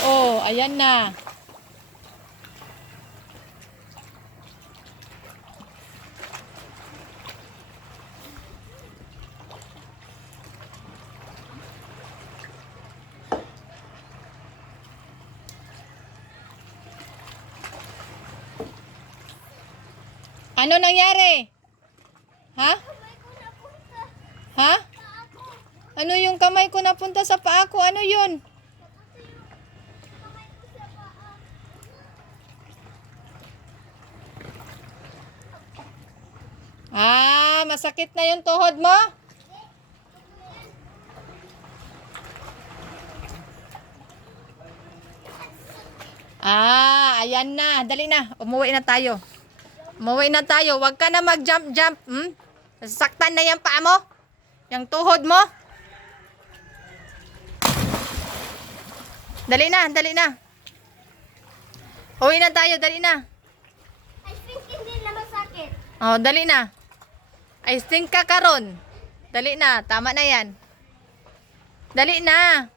Oh, ayan na. Ano nangyari? Ha? Ha? Ano yung kamay ko napunta sa paa ko? Ano yun? Ah, masakit na yung tuhod mo? Ah, ayan na. Dali na. Umuwi na tayo. Umuwi na tayo. Huwag ka na mag-jump-jump. Hmm? Saktan na yung paa mo. Yung tuhod mo. Dali na, dali na. Uwi na tayo, dali na. I think hindi na masakit. Oh, dali na. I think ka karon. Dali na, tama na yan. Dali na.